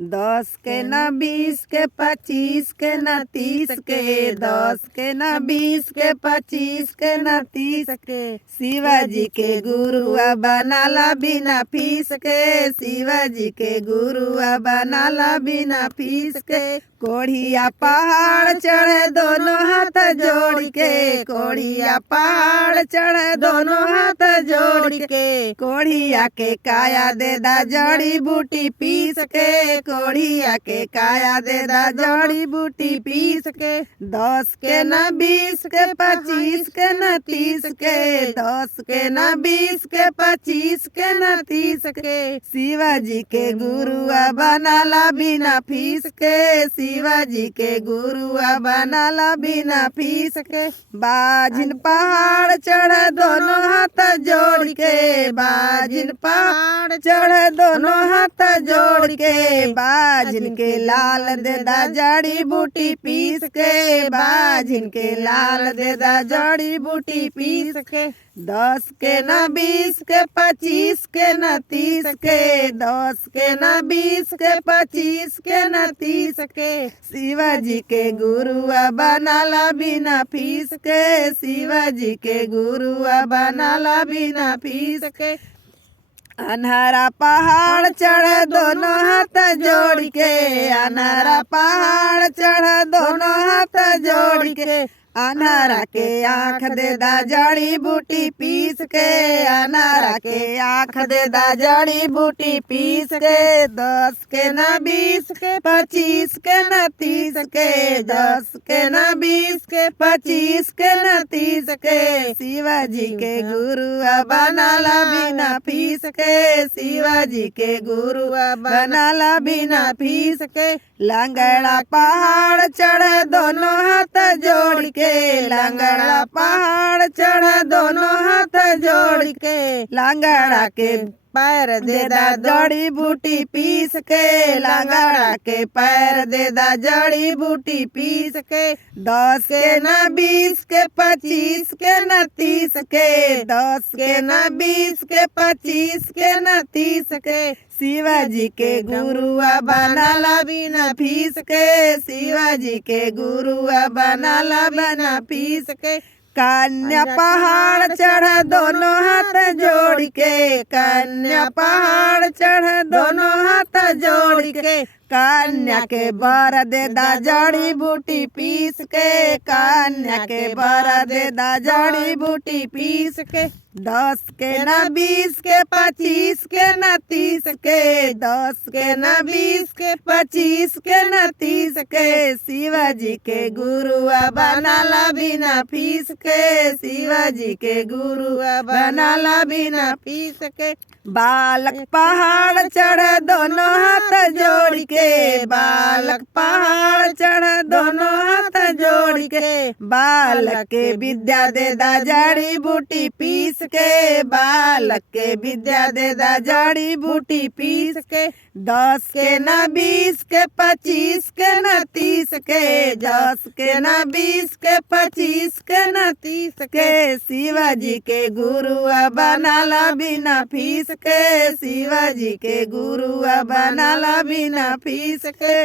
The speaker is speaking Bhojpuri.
10 के न 20 के 25 के न 30 के 10 के न 20 के 25 के न 30 के शिवाजी के गुरुआ बनाला बिना फीस के शिवाजी के गुरुआ बनाला बिना फीस के कोढ़िया पहाड़ चढ़े दोनों हाथ जोड़ के कोढ़िया पहाड़ चढ़े दोनों हाथ जोड़ के कोढ़िया के काया दे दा जड़ी बूटी पीस के कोढ़िया के काया दे दा जड़ी बूटी पीस के 10 के न 20 के 25 के न 30 के 10 के न 20 के 25 के न 30 के शिवाजी के गुरुआ बनाला बिना फीस के शिवाजी के गुरुआ बनाला बिना फीस के बाजिन पहाड़ चढ़े दोनों हाथ जोड़ के बाजिन पहाड़ चढ़े दोनों हाथ जोड़ के बाजिन के लाल दे दा जड़ी बूटी पीस के बाजिन के लाल दे दा जड़ी बूटी पीस के 10 के न 20 के 25 के न 30 के 10 के न 20 के 25 के न 30 के शिवाजी के गुरुआ बनाला बिना फीस के शिवाजी के गुरुआ बनाला बिना फीस के अनहरा पहाड़ चढ़े दोनों हाथ जोड़ के अनहरा पहाड़ चढ़े दोनों हाथ जोड़ के अनारा के आँख दे दा जड़ी बूटी पीस के अनारा के आँख दे दा जड़ी बूटी पीस के 10 के न 20 के 25 के न 30 के 10 के न 20 के 25 के न 30 के शिवाजी के गुरुआ बनाला बिना फीस के शिवाजी के गुरुआ बनाला बिना फीस के लंगड़ा पहाड़ चढ़े दोनों हाथ जोड़ के लंगड़ा पहाड़ चढ़े दोनों हाथ जोड़ के लंगड़ा के पैर दे दा जड़ी बूटी पीस के लंगड़ा के पैर दे दा जड़ी बूटी पीस के 10 के न 20 के 25 के न 30 के 10 के न 20 के 25 के न 30 के शिवाजी के गुरुआ बनाला बिना फीस के शिवाजी के गुरुआ बनाला बिना फीस के कन्या पहाड़ चढ़े दोनों हाथ जोड़ के कन्या पहाड़ चढ़े दोनों हाथ जोड़ के कन्या के बर दे दा जड़ी बूटी पीस के कन्या के बर दे दा जड़ी बूटी पीस के 10 के न 20 के 25 के न 30 के 10 के न 20 के 25 के न 30 के शिवाजी के गुरुआ बनाला बिना फीस के शिवाजी के गुरुआ बनाला बिना फीस के बालक पहाड़ चढ़े दोनों हाथ जोड़ के बालक पहाड़ चढ़े दोनों हाथ जोड़ के बालक के विद्या दे दा जड़ी बूटी पीस के बालक के विद्या दे दा जड़ी बूटी पीस के 10 के न 20 के 25 के न 30 के 10 के न 20 के 25 के न 30 के शिवाजी के गुरुआ बनाला बिना फीस के शिवाजी के गुरुआ बनाला बिना फीस के।